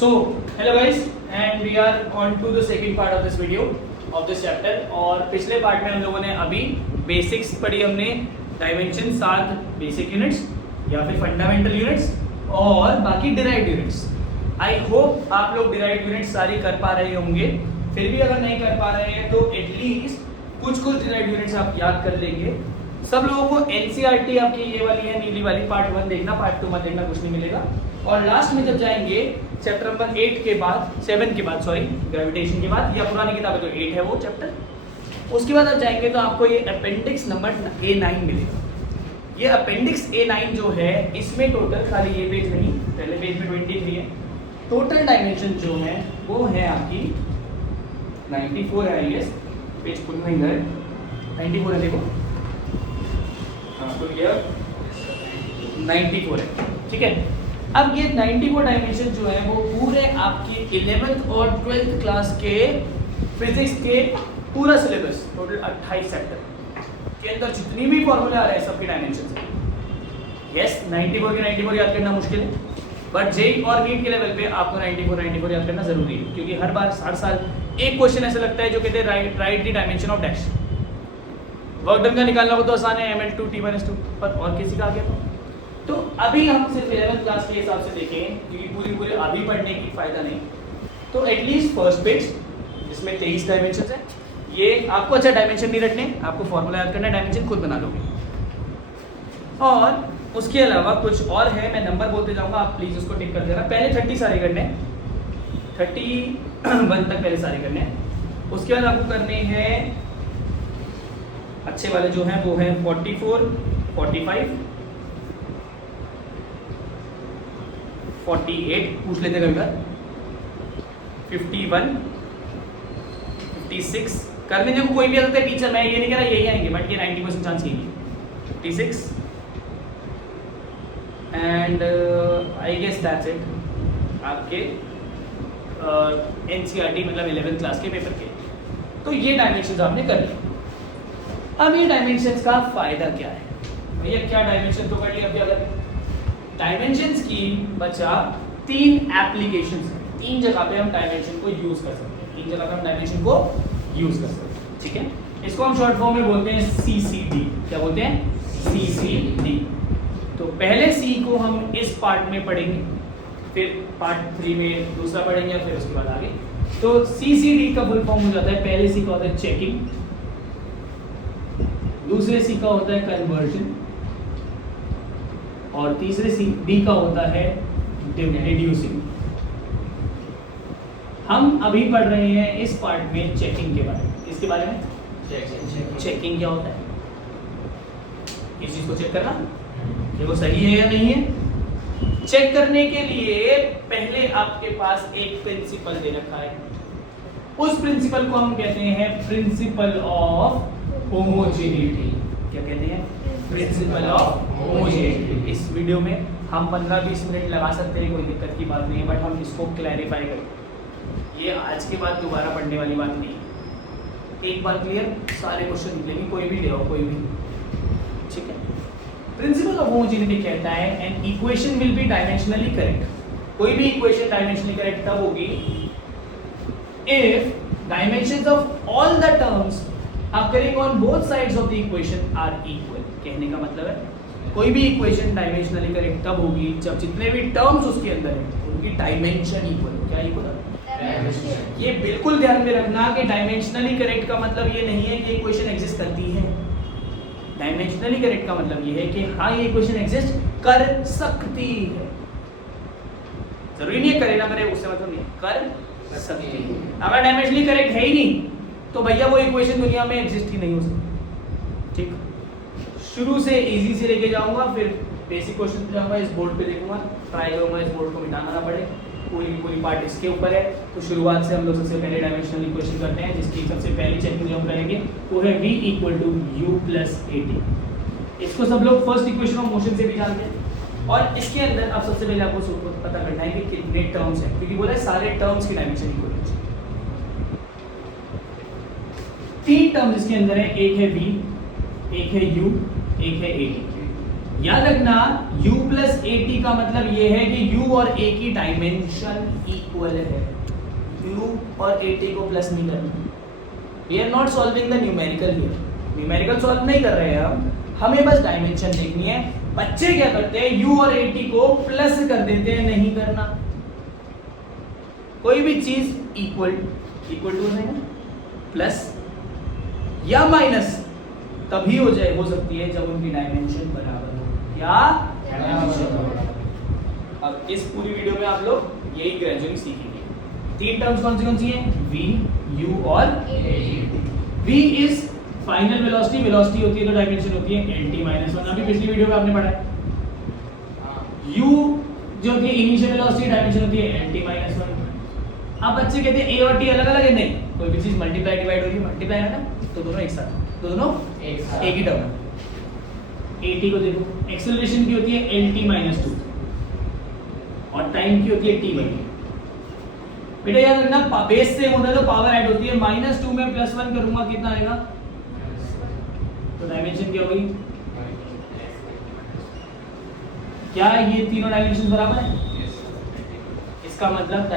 So, hello guys, and we are on to the second part of this video of this chapter. और पिछले part में हम लोगों ने अभी बेसिक्स पढ़ी, हमने डायमेंशन 7 बेसिक यूनिट्स या फिर फंडामेंटल यूनिट्स और बाकी डिराइव्ड यूनिट्स. आई होप आप लोग डिराइव्ड यूनिट्स सारी कर पा रहे होंगे. फिर भी अगर नहीं कर पा रहे हैं तो एटलीस्ट कुछ डिराइव्ड यूनिट्स आप याद कर लेंगे. सब लोगों को एनसीईआरटी आपकी ये वाली है नीली वाली, पार्ट 1 देखना, पार्ट 2 मत देखना, कुछ नहीं मिलेगा. और लास्ट में जब जाएंगे चैप्टर नंबर 8 के बाद, 7 के बाद, सॉरी, ग्रेविटेशन के बाद, या पुरानी किताब है तो 8 है वो चैप्टर. उसके बाद आप जाएंगे तो आपको ये अपेंडिक्स नंबर A9 मिलेगा. ये अपेंडिक्स A9 जो है इसमें टोटल, खाली ये पेज नहीं, पहले पेज में 23 है, टोटल डायमेंशन जो है वो है आपकी 94 है. आई गेस पेज खुल नहीं गए, 94 है, देखो हाँ खुल गया, 94 है. ठीक है. अब ये 94 डायमेंशन जो है वो पूरे आपके 11th और 12th क्लास के फिजिक्स के पूरा सिलेबस टोटल 28 चैप्टर के अंदर जितनी भी फॉर्मूले आ रहे हैं सबके डायमेंशन है. यस, 94 के 94 याद करना मुश्किल है, बट जेई और नीट के लेवल पे आपको 94 याद करना जरूरी है, क्योंकि हर बार हर साल एक क्वेश्चन ऐसा लगता है जो कहते हैं right the dimension of dash. Work done का निकालना हो तो आसान है, ml2 t-2 पर, और किसी का आ गया तो अभी हम सिर्फ 11th क्लास के हिसाब से देखें, क्योंकि पूरी अभी पढ़ने की फायदा नहीं. तो एटलीस्ट फर्स्ट पेज जिसमें 23 डायमेंशन है, ये आपको अच्छा डायमेंशन नहीं रटने, आपको फॉर्मूला याद करना है, डायमेंशन खुद बना लोगे. और उसके अलावा कुछ और है, मैं नंबर बोलते जाऊंगा, आप प्लीज उसको टिक कर देना. पहले 30 सारे करने हैं, 31 तक पहले सारे करने हैं. उसके बाद आपको करने हैं अच्छे वाले जो हैं वो हैं 44, 45, 48 पूछ लेते कभी बार, 51, 56 करने जो कोई भी आता है टीचर, मैं ये नहीं कह रहा यही आएंगे, बट ये 90% चांस यही है. 56 and I guess that's it आपके एनसीईआरटी मतलब 11th क्लास के पेपर के. तो ये डायमेंशंस आपने कर लिए. अब ये डायमेंशंस का फायदा क्या है भैया? क्या डायमेंशन तो कर लिया, अब क्या करें? डायमेंशंस की बचा 3 एप्लीकेशंस हैं. 3 जगह पे हम डायमेंशन को यूज कर सकते हैं, 3 जगह पे हम डायमेंशन को यूज कर सकते हैं. ठीक है. इसको हम शॉर्ट फॉर्म में बोलते हैं CCD. क्या बोलते हैं? CCD. तो पहले C को हम इस पार्ट में पढ़ेंगे, फिर पार्ट 3 में दूसरा पढ़ेंगे, फिर उसके बाद आगे. तो CCD का फुल फॉर्म हो जाता है, पहले C का होता है चेकिंग, दूसरे C का होता है कन्वर्जन, और तीसरे D का होता है रिड्यूसिंग. हम अभी पढ़ रहे हैं इस पार्ट में चेकिंग के बारे में. किसके बारे में? चेकिंग क्या होता है? इस चीज को चेक करना कि वो सही है या नहीं है. चेक करने के लिए पहले आपके पास एक प्रिंसिपल दे रखा है. उस प्रिंसिपल को हम कहते हैं प्रिंसिपल ऑफ होमोजेनिटी. क्या कहते हैं? Principle of homogeneity. इस वीडियो में हम 15-20 मिनट लगा सकते हैं, कोई दिक्कत की बात नहीं है, बट हम इसको क्लैरिफाई करें. ये आज के बाद दोबारा पढ़ने वाली बात नहीं है. एक बार क्लियर, सारे क्वेश्चन निकलेंगे, कोई भी ले आओ, कोई भी. ठीक है. प्रिंसिपल ऑफ होमोजेनिटी कहता है an equation will be dimensionally correct. कोई भी इक्वेशन डायमेंशनली करेक्ट तब होगी if dimensions of all the terms occurring on both sides of the equation are equal. कहने का मतलब है कोई भी इक्वेशन डायमेंशनली करेक्ट तब होगी जब जितने भी टर्म्स उसके अंदर हैं उनकी डायमेंशन इक्वल हो. क्या इक्वल है? ये बिल्कुल ध्यान में रखना कि डायमेंशनली करेक्ट का मतलब ये नहीं है कि इक्वेशन एग्जिस्ट करती है. डायमेंशनली करेक्ट का मतलब ये है कि हाँ ये इक्वेशन एग्जिस्ट कर सकती है. जरूरी नहीं है करे ना करे, उससे मतलब नहीं, कर सकती है. अगर डायमेंशनली करेक्ट है ही नहीं तो भैया वो इक्वेशन दुनिया में एग्जिस्ट ही नहीं हो सकती. ठीक. शुरू से इजी से लेके जाऊंगा, फिर बेसिक क्वेश्चन पे जाऊंगा, इस बोर्ड पे देखूंगा, ट्राई करूंगा इस बोर्ड को मिटाना ना पड़े. पूरी पार्ट इसके ऊपर है. तो शुरुआत से हम लोग सबसे पहले डायमेंशनल इक्वेशन करते हैं, जिसकी सबसे पहली चेकिंग जो हम करेंगे वो है V = U + AT. इसको सब लोग फर्स्ट इक्वेशन ऑफ मोशन से भी जानते हैं. और इसके अंदर अब सबसे पहले आपको पता करना है कि कितने टर्म्स हैं, क्योंकि बोला है सारे टर्म्स की डायमेंशन इक्वल है. 3 टर्म्स इसके अंदर है, एक है V, एक है U, एक है AT. याद रखना u प्लस ए टी का मतलब ये है कि u और a की डायमेंशन इक्वल है। u और a टी को प्लस नहीं करना। We are not solving the numerical here, numerical solve नहीं कर रहे हैं हम, हमें बस डायमेंशन देखनी है। बच्चे क्या करते हैं, u और a टी को प्लस कर देते हैं, नहीं करना। कोई भी चीज इक्वल टू है प्लस या माइनस तभी हो सकती है जब उनकी डायमेंशन बराबर हो। क्या अब इस पूरी वीडियो में आप लोग यही ग्रेजुअली सीखेंगे। तीन टर्म्स कौन सी हैं, v, u और v is final velocity, velocity होती है तो डायमेंशन होती है lt-1। अभी पिछली वीडियो में आपने पढ़ा है। u जो होती है इनिशियल वेलोसिटी, डायमेंशन होती है lt-1। अब बच्चे कहते हैं a और t अलग अलग है, नहीं, कोई भी चीज मल्टीप्लाई डिवाइड हो रही है, मल्टीप्लाई है ना, तो दोनों एक साथ, तो दोनों एक ही टर्म। at को देखो, एक्सेलरेशन की होती है lt-2 और टाइम की होती है t/2। बेटा याद रखना बेस सेम होता है तो पावर ऐड होती है। -2 में +1 करूंगा कितना आएगा, तो डायमेंशन क्या होगी, क्या ये तीनों डायमेंशन बराबर है? इसका मतलब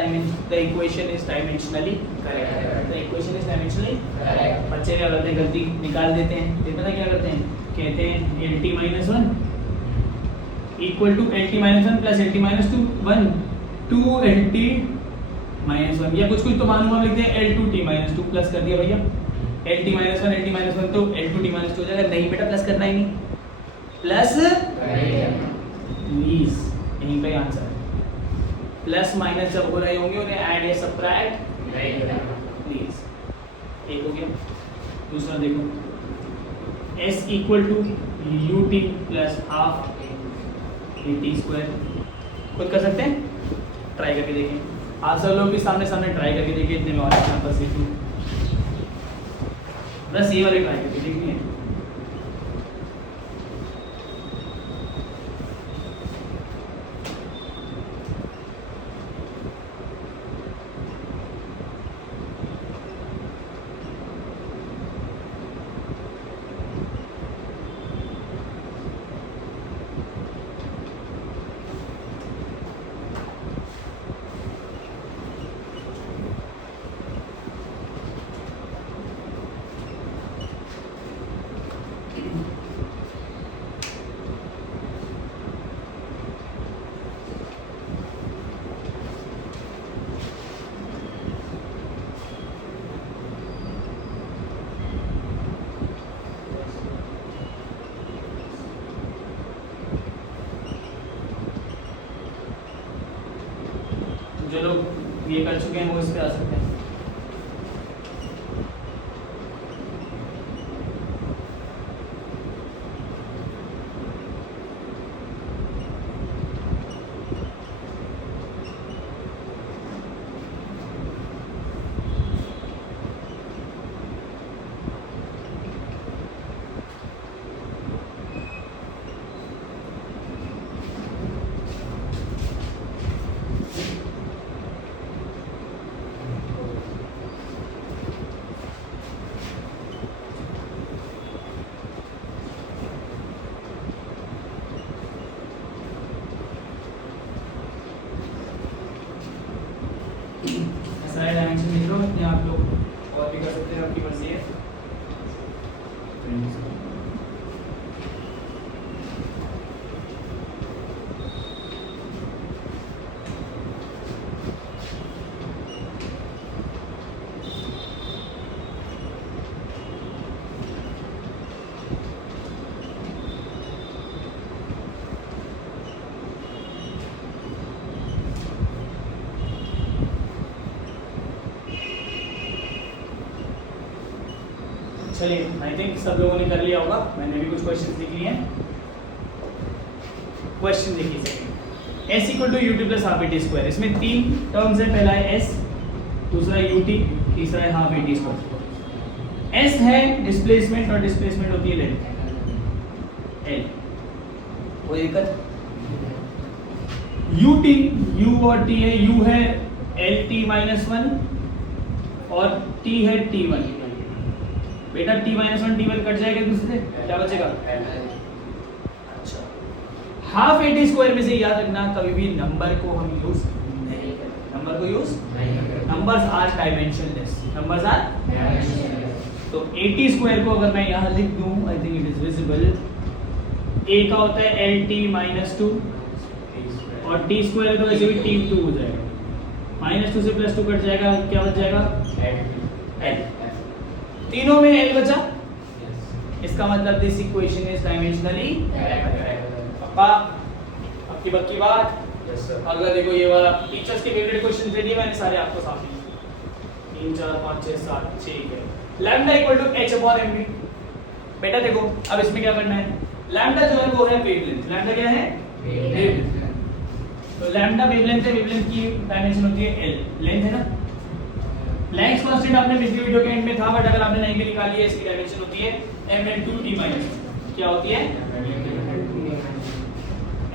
the equation is dimensionally correct. The equation is dimensionally correct. बच्चे क्या करते हैं, गलती निकाल देते हैं। फिर पता क्या करते हैं, कहते हैं lt-1 equal to lt-1 plus lt-2 1 2lt-1 या कुछ तो मालूम हम लिखते हैं l2t-2 प्लस कर दिया भैया, lt-1 तो l2t-2 हो जाएगा। नहीं बेटा प्लस करना ही नहीं, प्लस प्लीज यहीं पे आंसर है। प्लस माइनस जब हो रहे होंगे उन्हें ऐड या सब्ट्रैक्ट नहीं करना प्लीज। एक हो गया। दूसरा देखो, s equal to ut plus half at²। खुद कर सकते हैं, ट्राई करके देखें। आप सब लोग भी सामने ट्राई करके देखिए, इतने में और नंबर सीख लूँ, बस ये वाले ट्राई करके देखनी है। जो लोग ये कर चुके हैं वो इस पे आ सकते हैं। सारे डायमेंशन लिख लो, इतने आप लोग और भी कर सकते हैं, आपकी मर्जी है। चलिए, आई थिंक सब लोगों ने कर लिया होगा, मैंने भी कुछ क्वेश्चन लिख लिए हैं। क्वेश्चन देखिए second, s equal to ut plus half at square. इसमें तीन टर्म्स है, पहला है s, दूसरा है ut, तीसरा है हाफ at स्क्वायर। s है डिस्प्लेसमेंट और डिस्प्लेसमेंट होती है लेंथ l, कोई दिक्कत? ut u और t है, u है lt-1 और t है t1। बेटा t-1 t1 कट जाएगा दूसरे से, क्या बचेगा? अच्छा, हाफ AT स्क्वायर में से याद रखना कभी भी नंबर को हम यूज नहीं करें, नंबर को यूज नहीं करें, numbers are dimensionless, numbers are dimensionless. तो AT स्क्वायर को अगर मैं यहाँ लिख दूं, I think it is visible, A का होता है LT - 2 और T स्क्वायर है तो वैसे भी T2 हो जाएगा, -2 से +2 कट जाएगा, क्या बच जाएगा L। तीनों में L बचा, इसका मतलब दिस इक्वेशन इज डायमेंशनली पक्का। आपकी बक्की बात। Yes sir. अगला देखो ये वाला टीचर्स के फेवरेट क्वेश्चन दे दिए मैंने सारे आपको सामने, 3 4 5 6 7 6 है। Lambda = h/mv। बेटा देखो अब इसमें क्या करना है, लैम्डा जो है वो है वेवलेंथ, लैम्डा क्या है वेवलेंथ। तो लैम्डा वेवलेंथ है, वेवलेंथ की डायमेंशन होती है L, लेंथ है ना। प्लैंक्स कांस्टेंट आपने पिछले वीडियो के एंड में था, बट अगर आपने नहीं भी निकाली है, इसकी डायमेंशन होती है mL2t-, क्या होती है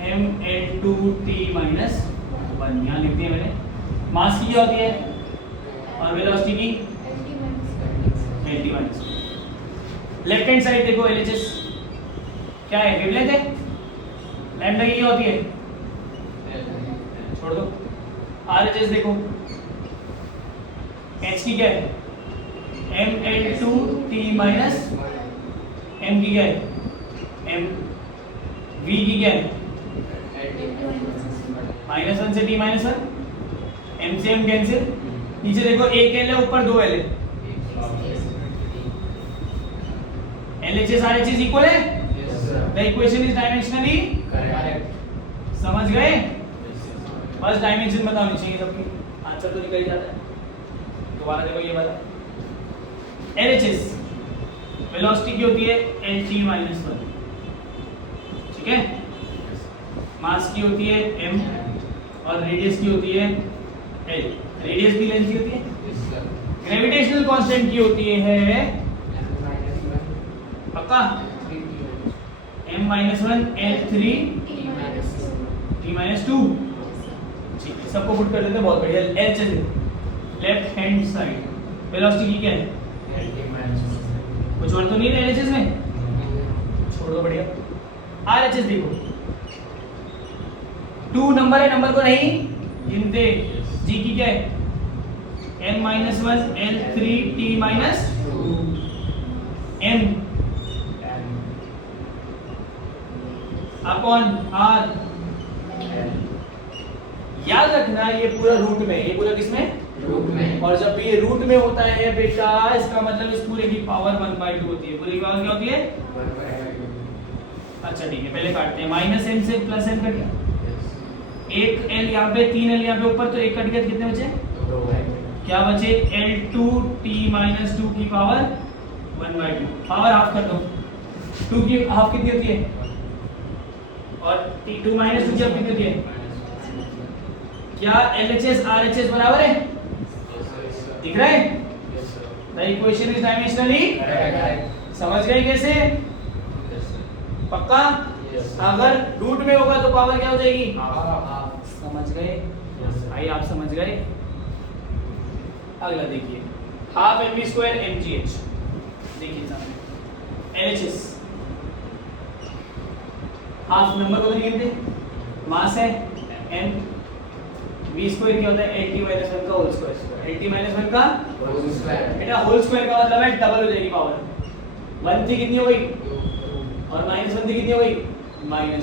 mL2t-1, यहाँ लिख दिया मैंने। मास की क्या होती है और वेलोसिटी की LT-। लेफ्ट हैंड साइड देखो LHS क्या है, वेवलेंथ है। लैम्डा की क्या होती है, छोड़ दो। RHS देखो, H की क्या है mL2t-, M की क्या है V की क्या है -1 से t-1, M से M कैंसिल। नीचे देखो एक L है, ऊपर 2 L है, LHS RHS इक्वल है, the equation is dimensionally correct. समझ गए, बस डायमेंशन पता होनी चाहिए सबकी, आंसर तो निकल ही जाता है। दोबारा देखो ये वाला LHS वेलोसिटी की होती है LT-1, ठीक है। मास की होती है M और रेडियस की होती है L, रेडियस भी लेंथ की होती है। ग्रेविटेशनल कांस्टेंट की होती है पक्का m-1 L3 t-2, ठीक है। सबको पुट कर देते हैं, बहुत बढ़िया। LHS left hand side velocity की क्या है कुछ और तो नहीं है LHS में, छोड़ दो, बढ़िया। RHS देखो 2 नंबर है, नंबर को नहीं गिनते। G की क्या है m-1 L3 t-2 M upon R। याद रखना ये पूरा रूट में, ये पूरा किसमें रूट में, और जब भी ये रूट में होता है बेटा, इसका मतलब इस पूरे की पावर 1/2 होती है। पूरे की पावर क्या होती है 1/2। अच्छा ठीक है, पहले काटते हैं। -m से +m कट गया, एक L यहाँ पे, 3 L यहाँ पे ऊपर, तो एक कट गया, कितने बचे 2। क्या बचे L2t-2 की पावर 1/2। पावर हाफ कर दो, 2 की हाफ कितनी होती है और t2 - 2 की हाफ कितनी होती है। क्या LHS RHS बराबर है, दिख रहा है। The equation is dimensionally correct. समझ गए कैसे, पक्का। अगर रूट में होगा तो पावर क्या हो जाएगी, समझ गए भाई, आप समझ गए। अगला देखिए, हाफ mv² mgh, देखिए सामने LHS हाफ नंबर को नहीं गिनते, मास है m, v स्क्वायर क्या होता है LT-1 का होल स्क्वायर, LT-1 का होल स्क्वायर। बेटा होल स्क्वायर का मतलब है डबल हो जाएगी पावर। 1 थी कितनी हो गई और -1 थी कितनी हो गई -2।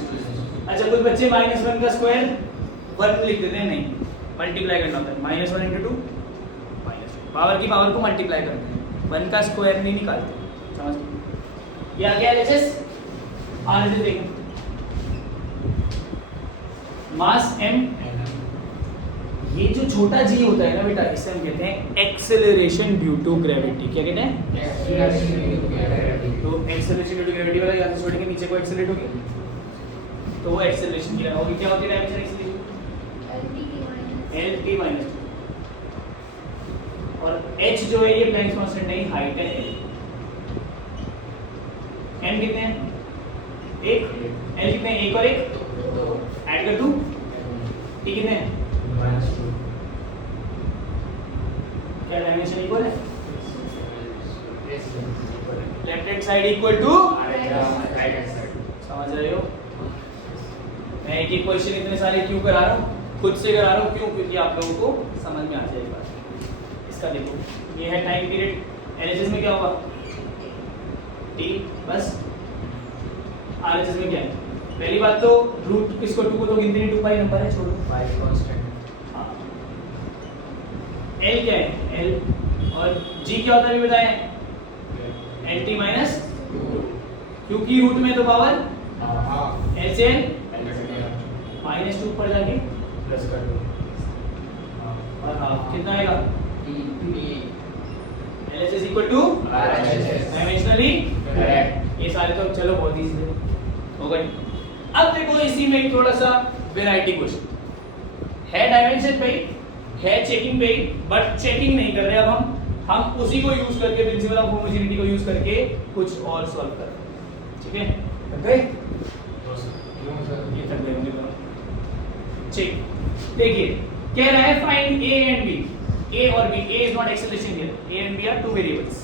अच्छा कुछ बच्चे -1 का स्क्वायर 1 लिख देते हैं, नहीं, मल्टीप्लाई करना होता है। -1 × 2 पावर की पावर को मल्टीप्लाई करते हैं, 1 का स्क्वायर नहीं निकालते, समझ गए। ये आ गया LHS। RHS देखो, मास m, ये जो छोटा g होता है ना बेटा, इसे हम कहते हैं एक्सेलरेशन ड्यू टू ग्रेविटी। क्या कहते हैं एक्सेलरेशन ड्यू टू ग्रेविटी। तो एक्सेलरेशन ड्यू टू ग्रेविटी वाला यहाँ से छोड़ेंगे, नीचे को एक्सेलरेट हो गया, तो वो एक्सेलरेशन की होगी। क्या होती है डायमेंशन एक्सेलरेशन LT-2, और h जो है ये प्लैंक्स कांस्टेंट नहीं, हाइट है m कितने हैं 1, l कितने हैं 1 और 1 ऐड कर दूं, t कितने हैं -2। क्या डायमेंशन इक्वल है, left hand side equal to right hand side, समझ रहे हो। मैं एक एक क्वेश्चन इतने सारे क्यों करा रहा हूँ, खुद से करा रहा हूँ, क्यों? क्योंकि आप लोगों को समझ में आ जाएगा। इसका देखो ये है टाइम पीरियड, एलएचएस में क्या होगा टी बस, आरएचएस में क्या है? पहली बात तो रूट इसको 2 को तो गिनते नहीं, 2 पाई नंबर है, छोड़ो पाई कांस्टेंट। हाँ एल क्या है? एल और जी क्या होता है अभी बताएं? एल टी माइनस, क्योंकि रूट में तो पावर एल से एल माइनस 2 पर जाके प्लस कर दो और हाफ कितना आएगा? LHS equal to dimensionally correct. ये सारे तो चलो बहुत इजी हो गए। अब देखो इसी में थोड़ा सा वैरायटी क्वेश्चन है, डायमेंशन पे है, चेकिंग पे, बट चेकिंग नहीं कर रहे अब हम उसी को यूज करके प्रिंसिपल ऑफ होमोजेनिटी को यूज करके कुछ और सॉल्व कर रहे हैं। ठीक है, तक गए? ये तक गए होंगे। चेक देखिए कह रहा है find A and B, A or B. A is not acceleration here. A and B are two variables.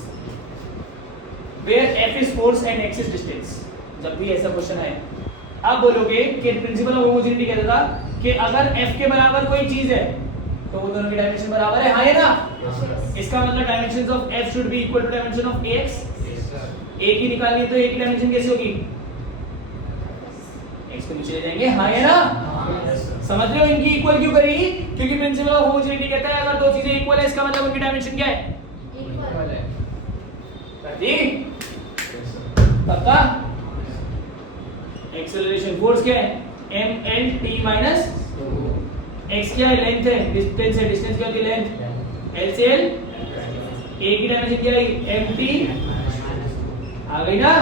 Where F is force and X is distance. जब भी ऐसा क्वेश्चन आए, आप बोलोगे कि प्रिंसिपल ऑफ होमोजेनिटी कहता था कि अगर F के बराबर कोई चीज है तो वो दोनों की डायमेंशन बराबर है, हाँ है ना? इसका मतलब dimensions of F should be equal to dimension of AX. A की निकालनी है तो A की डायमेंशन कैसे होगी? X को नीचे ले जाएंगे, हाँ है ना? समझ रहे हो इनकी इक्वल क्यों करेगी? क्योंकि प्रिंसिपल ऑफ होमोजेनिटी कहता है अगर दो चीजें इक्वल है इसका मतलब उनकी डायमेंशन क्या है? इक्वल है। ठीक? पक्का? एक्सेलरेशन फोर्स क्या है? mlt माइनस x क्या है? लेंथ है, डिस्टेंस है, डिस्टेंस क्या होती है? लेंथ। l से l a की डायमेंशन क्या है? mt आ गई ना?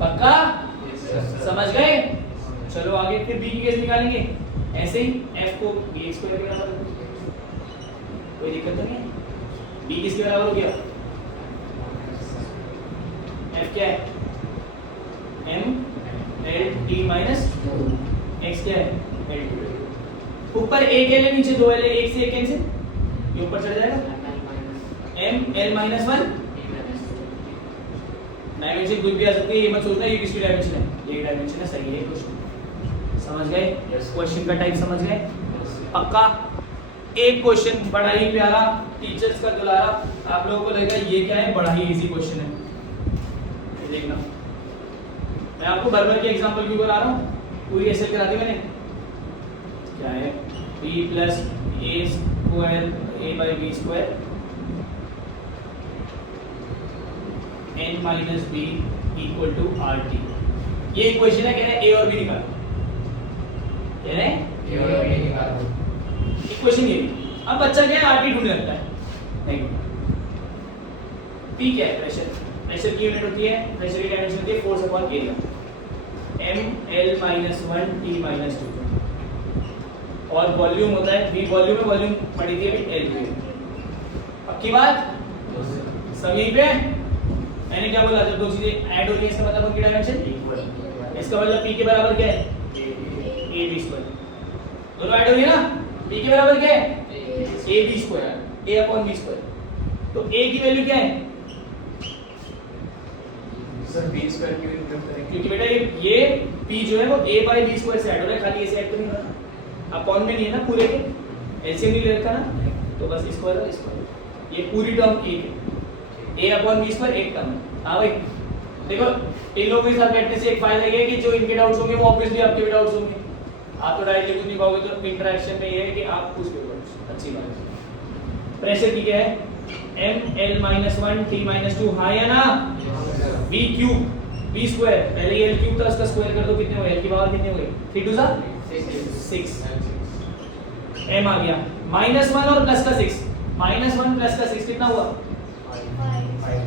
पक्का? समझ गए? चलो आगे फिर b की केस निकालेंगे ऐसे ही, f को b स्क्वायर के बराबर, कोई दिक्कत तो नहीं है। b किसके बराबर हो गया? f क्या है? m l t minus x क्या है? l t। ऊपर एक l है, नीचे दो l है, एक से एक कैंसिल, ये ऊपर चढ़ जाएगा। m l माइनस 1 डायमेंशन कुछ भी आ सकती है, ये मत सोचना ये किसकी डायमेंशन है, ये डायमेंशन है, सही है क्वेश्चन। समझ गए? क्वेश्चन का टाइप समझ गए? पक्का? एक क्वेश्चन बड़ा ही प्यारा, टीचर्स का दुलारा, आप लोगों को लगेगा ये क्या है, बड़ा ही इजी क्वेश्चन है। ये देखना, मैं आपको भर के एग्जांपल क्यों करा रहा हूँ, पूरी ऐसे करा दी मैंने। क्या है? b plus A square a by B square n minus B equal to R T. ये इक्वेशन है, कह रहे हैं a और b निकालो, कह रहे हैं a और b निकालो। इक्वेशन ये भी। अब बच्चा क्या है, आर टी ढूंढने लगता है। नहीं, p क्या है? प्रेशर। प्रेशर की यूनिट होती है, प्रेशर की डायमेंशन होती है force upon area. m l minus 1 t minus 2 और वॉल्यूम होता है v, वॉल्यूम में वॉल्यूम पड़ी थी अभी l पे। पक्की बात? सब यहीं पे? मैंने क्या बोला, जब दो चीजें ऐड हो रही है इसका मतलब उनकी डायमेंशन इक्वल। इसका मतलब p के बराबर क्या है? a b square. दोनों ऐड हो रही है ना? p के बराबर क्या है? a b square, a upon b square. तो a की वैल्यू क्या है? सर b स्क्वायर की वैल्यू कम करें, क्योंकि बेटा ये p जो है वो a बाई b स्क्वायर से ऐड हो रहा है, खाली ऐसे ऐड तो नहीं हो रहा, अपॉन में नहीं है ना, पूरे के एलसीएम नहीं ले रखा ना, तो बस स्क्वायर और स्क्वायर, ये पूरी टर्म एक है, a अपॉन b स्क्वायर एक टर्म है। हाँ भाई देखो, इन लोगों के साथ बैठने से एक फायदा ये है कि जो इनके डाउट्स होंगे वो ऑब्वियसली आपके भी डाउट्स होंगे। आप तो डायरेक्टली कुछ नहीं पाओगे, तो इंटरेक्शन में ये है कि आप पूछ लो, अच्छी बात है। प्रेशर की क्या है? m l minus 1 t minus 2, हाँ या ना? b क्यूब b स्क्वायर, पहले ये l क्यूब था, उसका स्क्वायर कर दो, कितने हुए? l की पावर कितने हुए? 3 2 6 m आ गया, माइनस 1 और प्लस का 6, माइनस 1 प्लस का 6 कितना हुआ? 5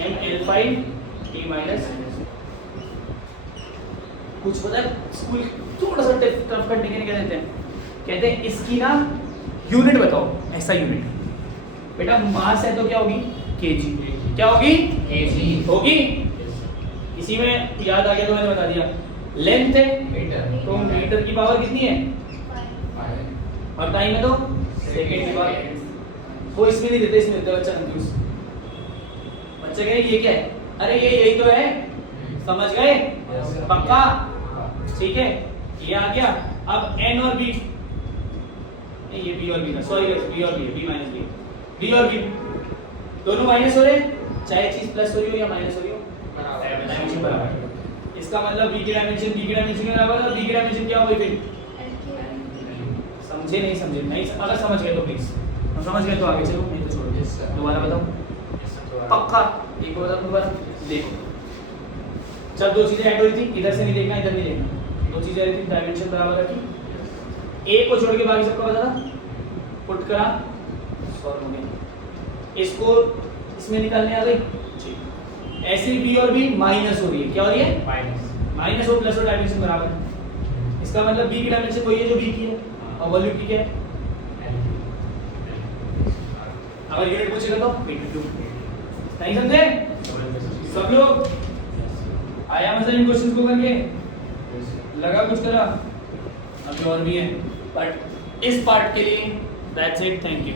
m l 5 t माइनस। कुछ पता है स्कूल थोड़ा सा टफ करने के लिए क्या देते हैं, कहते हैं इसकी ना यूनिट बताओ, ऐसा यूनिट। बेटा मास है तो क्या होगी? केजी। क्या होगी? केजी होगी। इसी में याद आ गया तो मैंने बता दिया। लेंथ है मीटर, तो मीटर की पावर कितनी है? 5 और टाइम है तो सेकंड की पावर। वो इसमें नहीं देते, इसमें देते बच्चा कंफ्यूज। बच्चा कहे ये क्या है? अरे ये यही तो है, समझ गए? पक्का? ठीक है, ये आ गया। अब n और b, नहीं ये b और b था, सॉरी b और b है, b माइनस b और b दोनों माइनस हो रहे हैं, चाहे चीज प्लस हो रही हो या माइनस हो रही हो, डायमेंशन बराबर। इसका मतलब b की डायमेंशन b की डायमेंशन के बराबर है। b की डायमेंशन क्या होगी फिर? समझे नहीं समझे? नहीं अगर समझ गए तो प्लीज, हम समझ गए तो आगे चलो, नहीं तो छोड़ो। दोबारा बताओ पक्का, एक बार बताओ दोबारा। देखो जब दो चीजें ऐड हो रही थी, इधर से नहीं देखना इधर नहीं देखना, दो चीजें आ रही थी, डायमेंशन बराबर रखी, एक को छोड़ के बाकी सबका बता था, पुट करा, सॉल्व हो गया। इसको इसमें निकालने आ गई। ऐसे बी और बी माइनस हो रही है, क्या हो रही है? माइनस और प्लस और डायमेंशन बराबर है। इसका मतलब बी की डायमेंशन वही है जो बी की है, और वॉल्यूम की क्या है? अगर यूनिट पूछेगा तो P2। नहीं समझे सब लोग? आया मजा इन क्वेश्चंस को करके? लगा कुछ करा? अभी और भी है, बट इस पार्ट के लिए दैट्स इट, थैंक यू।